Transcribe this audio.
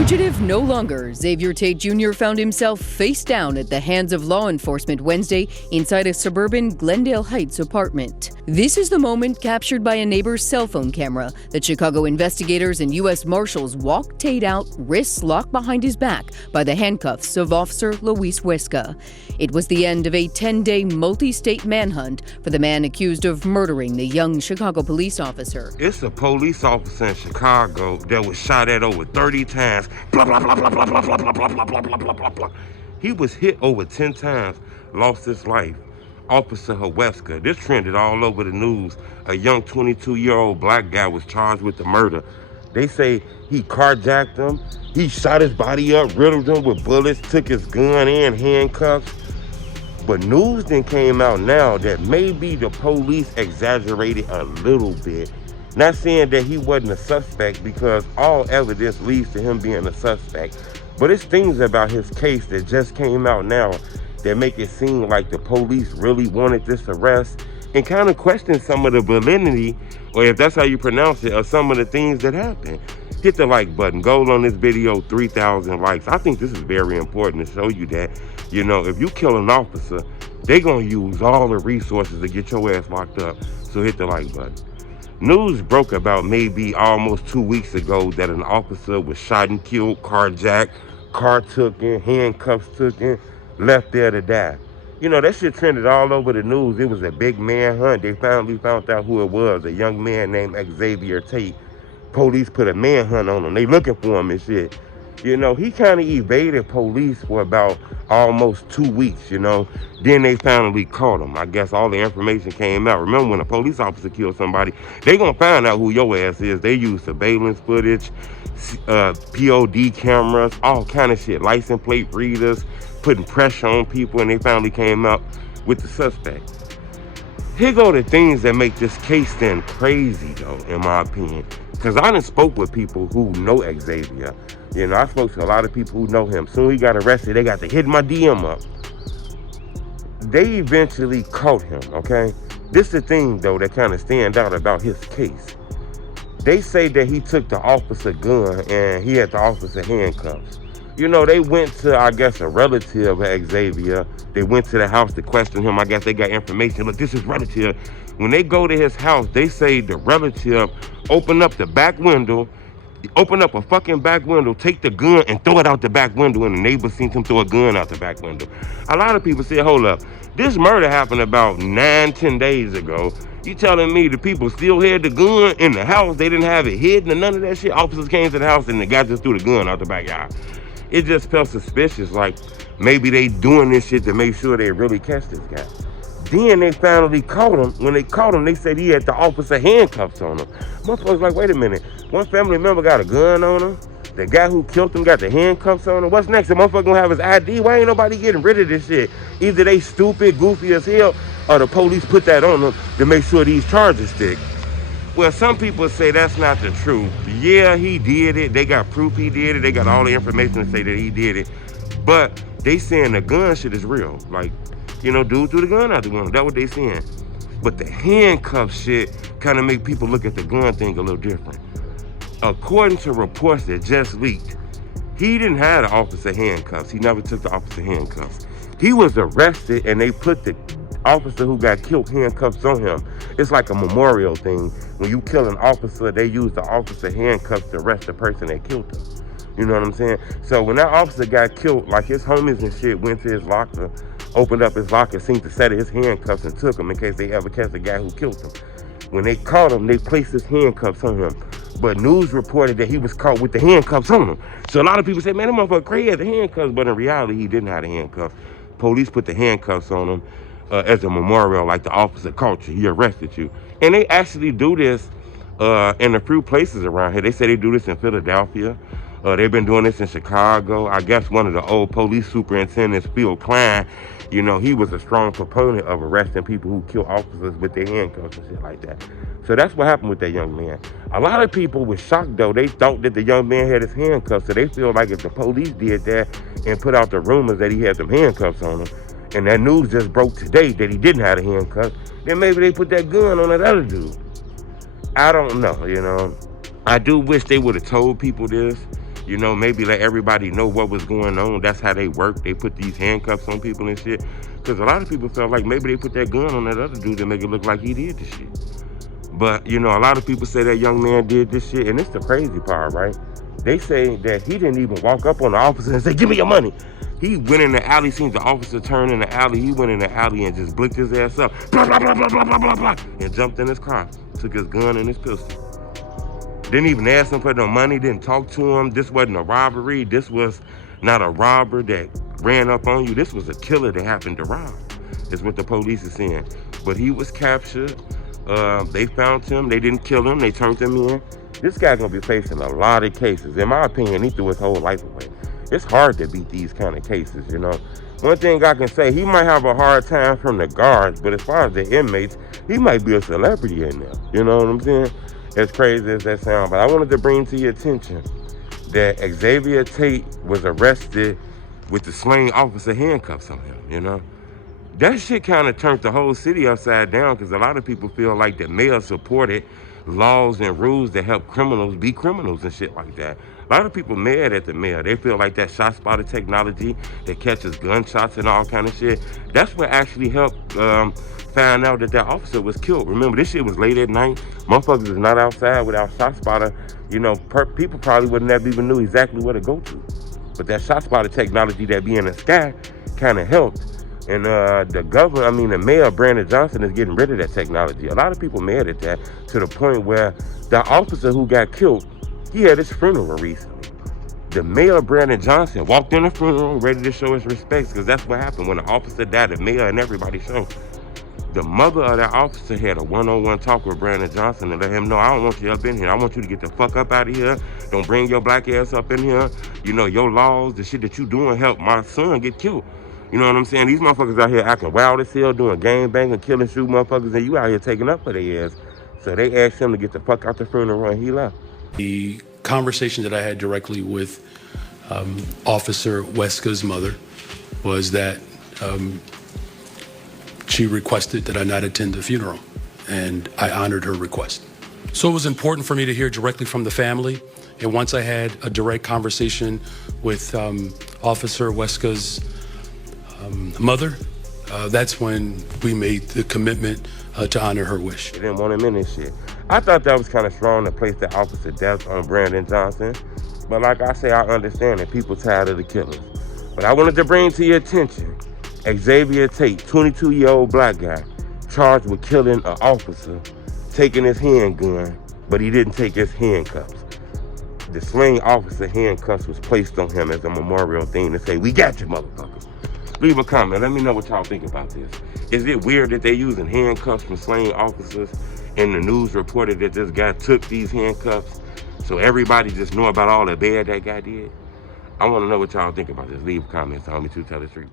Fugitive no longer, Xavier Tate Jr. found himself face down at the hands of law enforcement Wednesday inside a suburban Glendale Heights apartment. This is the moment captured by a neighbor's cell phone camera that Chicago investigators and U.S. Marshals walked Tate out, wrists locked behind his back by the handcuffs of Officer Luis Huesca. It was the end of a 10-day multi-state manhunt for the man accused of murdering the young Chicago police officer. It's a police officer in Chicago that was shot at over 30 times. Blah, blah, blah, blah, blah, blah, blah, blah, blah, blah, blah, blah, blah, blah. He was hit over 10 times, lost his life. Officer Huesca. This trended all over the news. A young 22-year-old black guy was charged with the murder. They say he carjacked him. He shot his body up, riddled him with bullets, took his gun and handcuffs. But news then came out now that maybe the police exaggerated a little bit. Not saying that he wasn't a suspect, because all evidence leads to him being a suspect. But it's things about his case that just came out now that make it seem like the police really wanted this arrest, and kind of question some of the validity, or if that's how you pronounce it, of some of the things that happened. Hit the like button. Go on this video, 3,000 likes. I think this is very important to show you that, you know, if you kill an officer, they're going to use all the resources to get your ass locked up. So hit the like button. News broke about maybe almost 2 weeks ago that an officer was shot and killed, carjacked, car took in, handcuffs took in, left there to die. You know, that shit trended all over the news. It was a big manhunt. They finally found out who it was, a young man named Xavier Tate. Police put a manhunt on him. They looking for him and shit. You know, he kind of evaded police for about almost 2 weeks, you know. Then they finally caught him. I guess all the information came out. Remember, when a police officer kills somebody, they gonna find out who your ass is. They use surveillance footage, POD cameras, all kind of shit, license plate readers, putting pressure on people, and they finally came out with the suspect. Here go the things that make this case then crazy, though, in my opinion. Because I done spoke with people who know Xavier. You know, I spoke to a lot of people who know him. Soon he got arrested, they got to hit my DM up. They eventually caught him, okay? This is the thing, though, that kind of stands out about his case. They say that he took the officer gun and he had the officer handcuffs. You know, they went to, I guess, a relative of Xavier. They went to the house to question him. I guess they got information. Look, this is relative. When they go to his house, they say the relative opened up the back window, open up a fucking back window, take the gun and throw it out the back window, and the neighbors seen him throw a gun out the back window. A lot of people say, hold up, this murder happened about 9-10 days ago. You telling me the people still had the gun in the house? They didn't have it hidden or none of that shit? Officers came to the house and the guy just threw the gun out the backyard. It just felt suspicious, like maybe they doing this shit to make sure they really catch this guy. Then they finally caught him. When they caught him, they said he had the officer handcuffs on him. Motherfuckers like, wait a minute. One family member got a gun on him. The guy who killed him got the handcuffs on him. What's next? The motherfucker gonna have his ID? Why ain't nobody getting rid of this shit? Either they stupid, goofy as hell, or the police put that on them to make sure these charges stick. Well, some people say that's not the truth. Yeah, he did it. They got proof he did it. They got all the information to say that he did it. But they saying the gun shit is real. Like, you know, dude threw the gun out the window. That's what they saying. But the handcuff shit kind of make people look at the gun thing a little different. According to reports that just leaked, he didn't have the officer handcuffs. He never took the officer handcuffs. He was arrested and they put the officer who got killed handcuffs on him. It's like a memorial thing. When you kill an officer, they use the officer handcuffs to arrest the person that killed him. You know what I'm saying? So when that officer got killed, like his homies and shit went to his locker, opened up his locker, seemed to set his handcuffs and took him in case they ever catch the guy who killed him. When they caught him, they placed his handcuffs on him. But news reported that he was caught with the handcuffs on him. So a lot of people say, man, that motherfucker crazy, had the handcuffs. But in reality, he didn't have the handcuffs. Police put the handcuffs on him as a memorial, like the officer caught you, he arrested you. And they actually do this in a few places around here. They say they do this in Philadelphia. They've been doing this in Chicago. I guess one of the old police superintendents, Phil Klein, you know, he was a strong proponent of arresting people who kill officers with their handcuffs and shit like that. So that's what happened with that young man. A lot of people were shocked, though. They thought that the young man had his handcuffs, so they feel like if the police did that and put out the rumors that he had some handcuffs on him, and that news just broke today that he didn't have a handcuff, then maybe they put that gun on that other dude. I don't know, you know. I do wish they would have told people this. You know, maybe let everybody know what was going on. That's how they work. They put these handcuffs on people and shit. Because a lot of people felt like maybe they put that gun on that other dude to make it look like he did the shit. But, you know, a lot of people say that young man did this shit. And it's the crazy part, right? They say that he didn't even walk up on the officer and say, give me your money. He went in the alley, seen the officer turn in the alley. He went in the alley and just blicked his ass up. Blah, blah, blah, blah, blah, blah, blah, blah. And jumped in his car. Took his gun and his pistol. Didn't even ask him for no money, didn't talk to him. This wasn't a robbery. This was not a robber that ran up on you. This was a killer that happened to rob, is what the police is saying. But he was captured. They found him. They didn't kill him. They turned him in. This guy's gonna be facing a lot of cases. In my opinion, he threw his whole life away. It's hard to beat these kind of cases, you know. One thing I can say, he might have a hard time from the guards, but as far as the inmates, he might be a celebrity in there. You know what I'm saying? As crazy as that sounds, but I wanted to bring to your attention that Xavier Tate was arrested with the slain officer handcuffs on him, you know? That shit kind of turned the whole city upside down because a lot of people feel like the mayor supported laws and rules that help criminals be criminals and shit like that. A lot of people mad at the mayor. They feel like that shot spotter technology that catches gunshots and all kind of shit, that's what actually helped find out that officer was killed. Remember, this shit was late at night. Motherfuckers is not outside without shot spotter. You know, people probably would never even knew exactly where to go to. But that shot spotter technology that be in the sky kind of helped. And the mayor, Brandon Johnson, is getting rid of that technology. A lot of people mad at that to the point where the officer who got killed, he had his funeral recently. The mayor, Brandon Johnson, walked in the funeral ready to show his respects because that's what happened when the officer died. The mayor and everybody showed. The mother of that officer had a one-on-one talk with Brandon Johnson and let him know, I don't want you up in here. I want you to get the fuck up out of here. Don't bring your black ass up in here. You know, your laws, the shit that you doing help my son get killed. You know what I'm saying? These motherfuckers out here acting wild as hell, doing gang banging, killing, shooting motherfuckers, and you out here taking up for their ass. So they asked him to get the fuck out the funeral and he left. The conversation that I had directly with Officer Weska's mother was that she requested that I not attend the funeral, and I honored her request. So it was important for me to hear directly from the family, and once I had a direct conversation with Officer Weska's mother, that's when we made the commitment to honor her wish. They didn't want him in this shit. I thought that was kind of strong to place the officer death on Brandon Johnson, but like I say, I understand that people tired of the killers. But I wanted to bring to your attention Xavier Tate, 22-year-old black guy, charged with killing an officer, taking his handgun, but he didn't take his handcuffs. The slain officer handcuffs was placed on him as a memorial thing to say, we got you, motherfuckers. Leave a comment. Let me know what y'all think about this. Is it weird that they're using handcuffs from slain officers and the news reported that this guy took these handcuffs so everybody just know about all the bad that guy did? I want to know what y'all think about this. Leave comments on me, TruthTeller Street.